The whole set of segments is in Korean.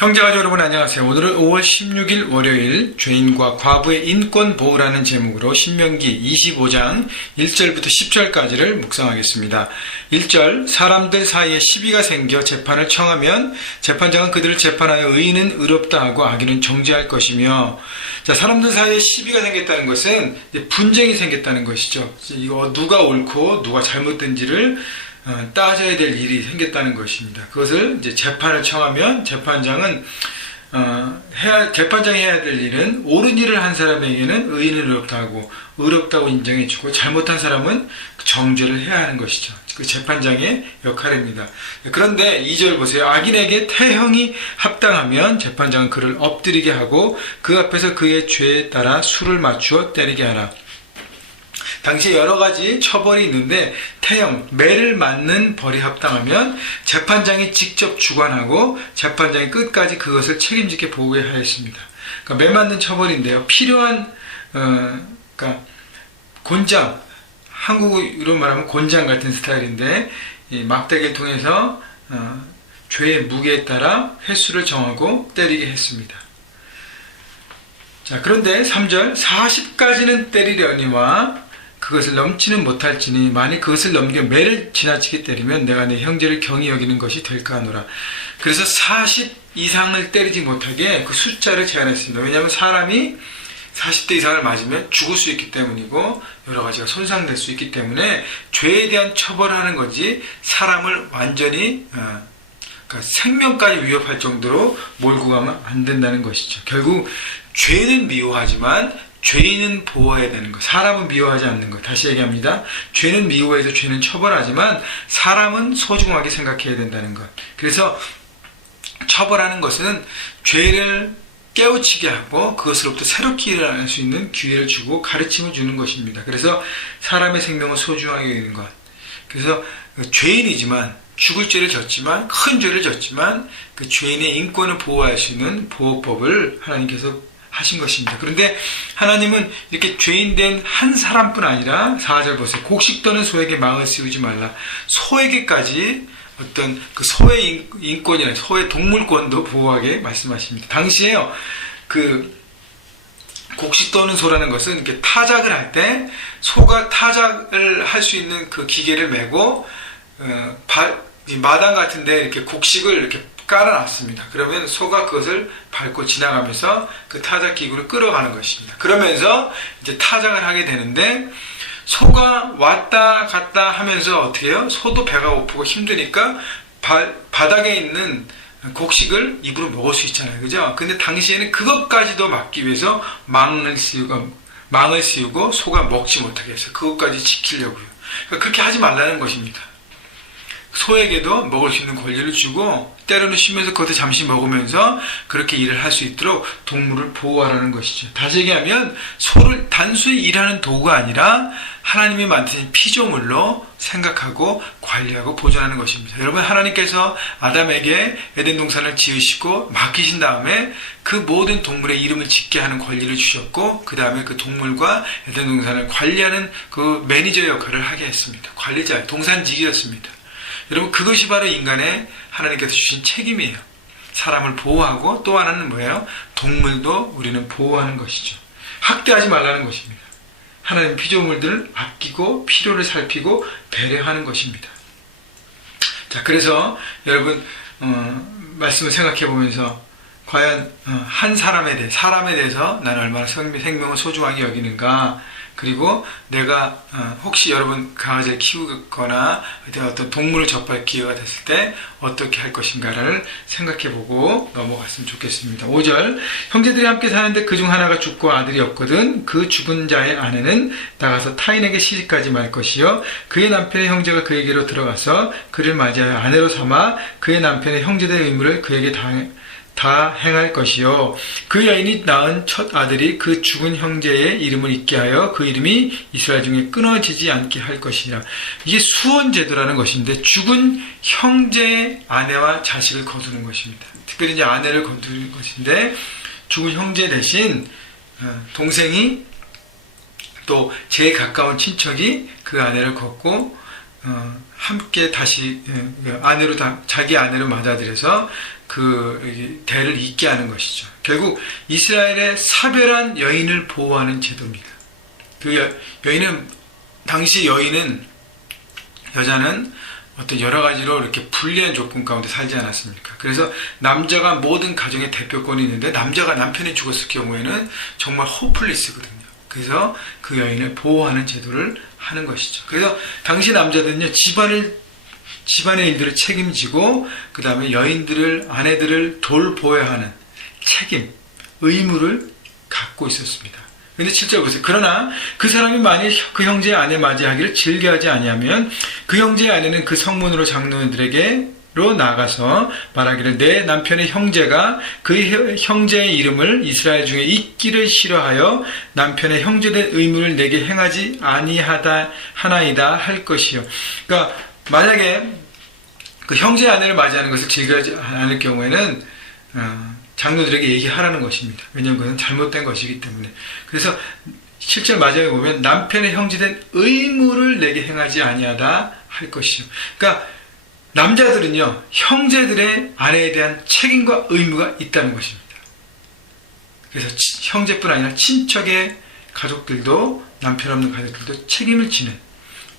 형제가족 여러분 안녕하세요. 오늘은 5월 16일 월요일 죄인과 과부의 인권 보호라는 제목으로 신명기 25장 1절부터 10절까지를 묵상하겠습니다. 1절 사람들 사이에 시비가 생겨 재판을 청하면 재판장은 그들을 재판하여 의인은 의롭다 하고 악인은 정죄할 것이며, 자, 사람들 사이에 시비가 생겼다는 것은 이제 분쟁이 생겼다는 것이죠. 이거 누가 옳고 누가 잘못된지를 따져야 될 일이 생겼다는 것입니다. 그것을 이제 재판을 청하면 재판장은 재판장이 해야 될 일은 옳은 일을 한 사람에게는 의인을 의롭다 하고 의롭다고 인정해주고 잘못한 사람은 정죄를 해야 하는 것이죠. 그 재판장의 역할입니다. 그런데 2절 보세요. 악인에게 태형이 합당하면 재판장은 그를 엎드리게 하고 그 앞에서 그의 죄에 따라 수를 맞추어 때리게 하라. 당시에 여러 가지 처벌이 있는데 태형, 매를 맞는 벌이 합당하면 재판장이 직접 주관하고 재판장이 끝까지 그것을 책임지게 보호해야 했습니다. 그러니까 매 맞는 처벌인데요. 필요한 그러니까 곤장, 한국으로 말하면 곤장 같은 스타일인데 이 막대기를 통해서 죄의 무게에 따라 횟수를 정하고 때리게 했습니다. 자, 그런데 3절 40까지는 때리려니와 그것을 넘지는 못할지니 만일 그것을 넘겨 매를 지나치게 때리면 내가 내 형제를 경히 여기는 것이 될까 하노라. 그래서 40 이상을 때리지 못하게 그 숫자를 제한했습니다. 왜냐하면 사람이 40대 이상을 맞으면 죽을 수 있기 때문이고 여러 가지가 손상될 수 있기 때문에 죄에 대한 처벌을 하는 거지 사람을 완전히 그러니까 생명까지 위협할 정도로 몰고 가면 안 된다는 것이죠. 결국 죄는 미워하지만 죄인은 보호해야 되는 것, 사람은 미워하지 않는 것. 다시 얘기합니다. 죄는 미워해서 죄는 처벌하지만 사람은 소중하게 생각해야 된다는 것. 그래서 처벌하는 것은 죄를 깨우치게 하고 그것으로부터 새롭게 일어날 수 있는 기회를 주고 가르침을 주는 것입니다. 그래서 사람의 생명을 소중하게 여기는 것. 그래서 죄인이지만 죽을 죄를 졌지만 큰 죄를 졌지만 그 죄인의 인권을 보호할 수 있는 보호법을 하나님께서 하신 것입니다. 그런데 하나님은 이렇게 죄인된 한 사람뿐 아니라 4절 보세요. 곡식 떠는 소에게 망을 씌우지 말라. 소에게까지 어떤 그 소의 인권이나 소의 동물권도 보호하게 말씀하십니다. 당시에요, 그 곡식 떠는 소라는 것은 이렇게 타작을 할 때 소가 타작을 할 수 있는 그 기계를 메고 마당 같은데 이렇게 곡식을 이렇게 깔아놨습니다. 그러면 소가 그것을 밟고 지나가면서 그 타작 기구를 끌어가는 것입니다. 그러면서 이제 타작을 하게 되는데 소가 왔다 갔다 하면서 어떻게 해요? 소도 배가 고프고 힘드니까 바닥에 있는 곡식을 입으로 먹을 수 있잖아요. 그죠? 근데 당시에는 그것까지도 막기 위해서 망을 씌우고 소가 먹지 못하게 해서 그것까지 지키려고요. 그러니까 그렇게 하지 말라는 것입니다. 소에게도 먹을 수 있는 권리를 주고 때로는 쉬면서 그것도 잠시 먹으면서 그렇게 일을 할 수 있도록 동물을 보호하라는 것이죠. 다시 얘기하면 소를 단순히 일하는 도구가 아니라 하나님이 만드신 피조물로 생각하고 관리하고 보존하는 것입니다. 여러분, 하나님께서 아담에게 에덴 동산을 지으시고 맡기신 다음에 그 모든 동물의 이름을 짓게 하는 권리를 주셨고 그 다음에 그 동물과 에덴 동산을 관리하는 그 매니저 역할을 하게 했습니다. 관리자, 동산직이었습니다. 여러분, 그것이 바로 인간의 하나님께서 주신 책임이에요. 사람을 보호하고 또 하나는 뭐예요? 동물도 우리는 보호하는 것이죠. 학대하지 말라는 것입니다. 하나님 피조물들을 아끼고 필요를 살피고 배려하는 것입니다. 자, 그래서 여러분 말씀을 생각해 보면서 과연 한 사람에 대해서 나는 얼마나 생명을 소중하게 여기는가. 그리고 내가 혹시 여러분 강아지를 키우거나 어떤 동물을 접할 기회가 됐을 때 어떻게 할 것인가를 생각해보고 넘어갔으면 좋겠습니다. 5절 형제들이 함께 사는데 그중 하나가 죽고 아들이 없거든 그 죽은 자의 아내는 나가서 타인에게 시집가지 말 것이요 그의 남편의 형제가 그에게로 들어가서 그를 맞이하여 아내로 삼아 그의 남편의 형제들의 의무를 그에게 다 행할 것이요 그 여인이 낳은 첫 아들이 그 죽은 형제의 이름을 잊게 하여 그 이름이 이스라엘 중에 끊어지지 않게 할 것이라. 이게 수혼제도라는 것인데 죽은 형제의 아내와 자식을 거두는 것입니다. 특별히 이제 아내를 거두는 것인데 죽은 형제 대신 동생이 또 제일 가까운 친척이 그 아내를 걷고 함께 다시 자기 아내로 맞아들여서 그 대를 잇게 하는 것이죠. 결국 이스라엘의 사별한 여인을 보호하는 제도입니다. 그 여인은 당시 여자는 어떤 여러 가지로 이렇게 불리한 조건 가운데 살지 않았습니까? 그래서 남자가 모든 가정의 대표권이 있는데 남편이 죽었을 경우에는 정말 호플리스거든요. 그래서 그 여인을 보호하는 제도를 하는 것이죠. 그래서 당시 남자들은요, 집안의 일들을 책임지고 그 다음에 아내들을 돌보아야 하는 책임, 의무를 갖고 있었습니다. 근데 7절 보세요. 그러나 그 사람이 만일 그 형제의 아내 맞이하기를 즐겨하지 아니하면 그 형제의 아내는 그 성문으로 장로들에게로 나가서 말하기를 내 남편의 형제가 그 형제의 이름을 이스라엘 중에 잊기를 싫어하여 남편의 형제된 의무를 내게 행하지 아니하나이다 할 것이요. 그러니까 만약에 그 형제의 아내를 맞이하는 것을 즐겨하지 않을 경우에는 장로들에게 얘기하라는 것입니다. 왜냐하면 그것은 잘못된 것이기 때문에. 그래서 실제 마지막에 보면 남편의 형제된 의무를 내게 행하지 아니하다 할 것이요. 그러니까 남자들은요, 형제들의 아내에 대한 책임과 의무가 있다는 것입니다. 그래서 형제뿐 아니라 친척의 가족들도, 남편 없는 가족들도 책임을 지는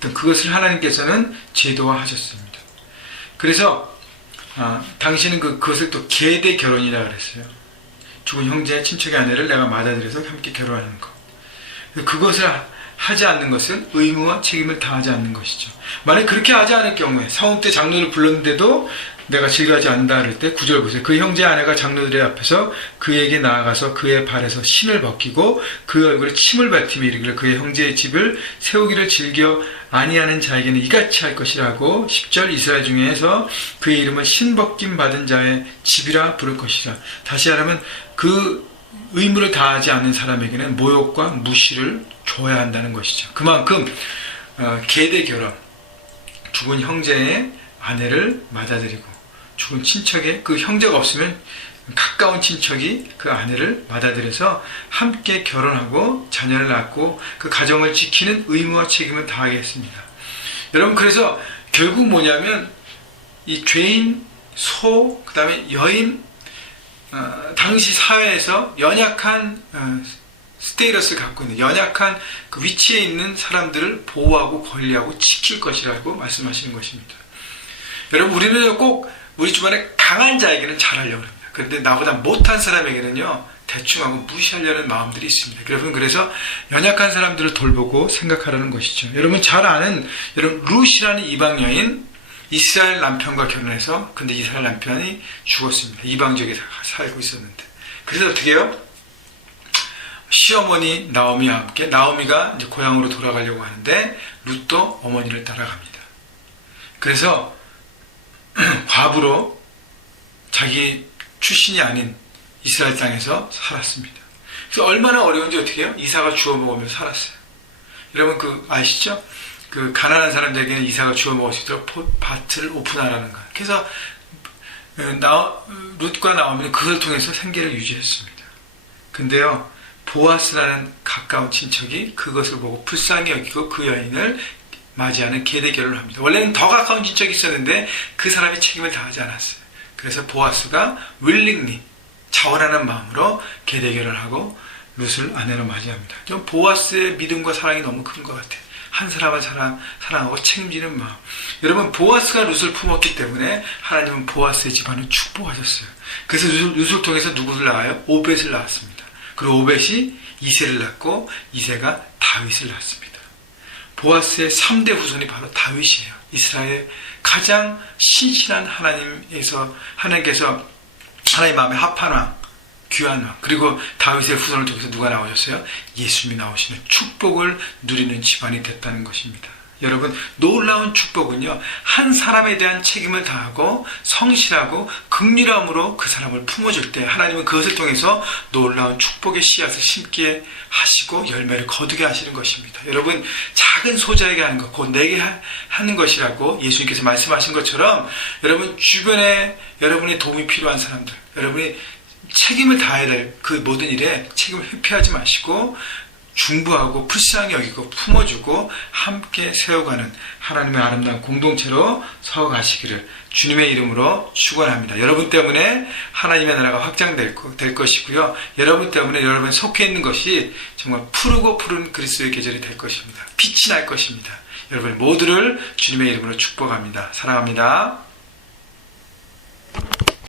그것을 하나님께서는 제도화하셨습니다. 그래서 당신은 그것을 또 계대 결혼이라고 그랬어요. 죽은 형제의 친척의 아내를 내가 맞아들여서 함께 결혼하는 것. 그것을 하지 않는 것은 의무와 책임을 다하지 않는 것이죠. 만약 그렇게 하지 않을 경우에 사업 때 장로를 불렀는데도 내가 즐겨하지 않는다 그럴 때 9절 보세요. 그 형제의 아내가 장로들의 앞에서 그에게 나아가서 그의 발에서 신을 벗기고 그 얼굴에 침을 뱉으며 이르기를 그의 형제의 집을 세우기를 즐겨 아니하는 자에게는 이같이 할 것이라고 10절 이스라엘 중에서 그의 이름을 신벗김 받은 자의 집이라 부를 것이라. 다시 말하면 그 의무를 다하지 않는 사람에게는 모욕과 무시를 줘야 한다는 것이죠. 그만큼 계대 결혼, 죽은 형제의 아내를 맞아들이고 죽은 친척의 그 형제가 없으면 가까운 친척이 그 아내를 맞아들여서 함께 결혼하고 자녀를 낳고 그 가정을 지키는 의무와 책임을 다하게 했습니다. 여러분, 그래서 결국 뭐냐면 이 죄인, 소, 그 다음에 여인, 당시 사회에서 연약한 스테이러스를 갖고 있는 연약한 그 위치에 있는 사람들을 보호하고 관리하고 지킬 것이라고 말씀하시는 것입니다. 여러분, 우리는 꼭 우리 주변에 강한 자에게는 잘하려고 합니다. 그런데 나보다 못한 사람에게는요, 대충하고 무시하려는 마음들이 있습니다. 여러분, 그래서 연약한 사람들을 돌보고 생각하라는 것이죠. 여러분 잘 아는 룻이라는 이방 여인, 이스라엘 남편과 결혼해서, 근데 이스라엘 남편이 죽었습니다. 이방 지역에 살고 있었는데. 그래서 어떻게 해요? 시어머니 나오미와 함께, 나오미가 이제 고향으로 돌아가려고 하는데 룻도 어머니를 따라갑니다. 그래서 과부로 자기 출신이 아닌 이스라엘 땅에서 살았습니다. 그래서 얼마나 어려운지 어떻게 해요? 이삭을 주워 먹으면서 살았어요. 여러분 아시죠? 그 가난한 사람들에게는 이삭을 주워 먹을 수 있도록 밭을 오픈하라는 거예요. 그래서 룻과 나오미는 그걸 통해서 생계를 유지했습니다. 근데요, 보아스라는 가까운 친척이 그것을 보고 불쌍히 여기고 그 여인을 맞이하는 계대 결혼을 합니다. 원래는 더 가까운 친척이 있었는데 그 사람이 책임을 다하지 않았어요. 그래서 보아스가 willingly, 자원하는 마음으로 계대 결혼을 하고 룻을 아내로 맞이합니다. 좀 보아스의 믿음과 사랑이 너무 큰 것 같아요. 한 사람을 사랑하고 책임지는 마음. 여러분, 보아스가 룻을 품었기 때문에 하나님은 보아스의 집안을 축복하셨어요. 그래서 룻을 통해서 누구를 낳아요? 오벳을 낳았습니다. 그리고 오벳이 이새를 낳고 이새가 다윗을 낳았습니다. 보아스의 3대 후손이 바로 다윗이에요. 이스라엘의 가장 신실한 하나님께서 하나님 마음에 합한 왕, 귀한 왕, 그리고 다윗의 후손을 통해서 누가 나오셨어요? 예수님이 나오시는 축복을 누리는 집안이 됐다는 것입니다. 여러분, 놀라운 축복은요, 한 사람에 대한 책임을 다하고 성실하고 긍휼함으로 그 사람을 품어줄 때 하나님은 그것을 통해서 놀라운 축복의 씨앗을 심게 하시고 열매를 거두게 하시는 것입니다. 여러분, 작은 소자에게 하는 것, 곧 내게 하는 것이라고 예수님께서 말씀하신 것처럼 여러분 주변에 여러분의 도움이 필요한 사람들, 여러분이 책임을 다해야 될 그 모든 일에 책임을 회피하지 마시고 중보하고 불쌍히 여기고 품어주고 함께 세워가는 하나님의 아름다운 공동체로 서가시기를 주님의 이름으로 축원합니다. 여러분 때문에 하나님의 나라가 확장될 것이고요. 여러분 때문에 여러분 속해 있는 것이 정말 푸르고 푸른 그리스도의 계절이 될 것입니다. 빛이 날 것입니다. 여러분 모두를 주님의 이름으로 축복합니다. 사랑합니다.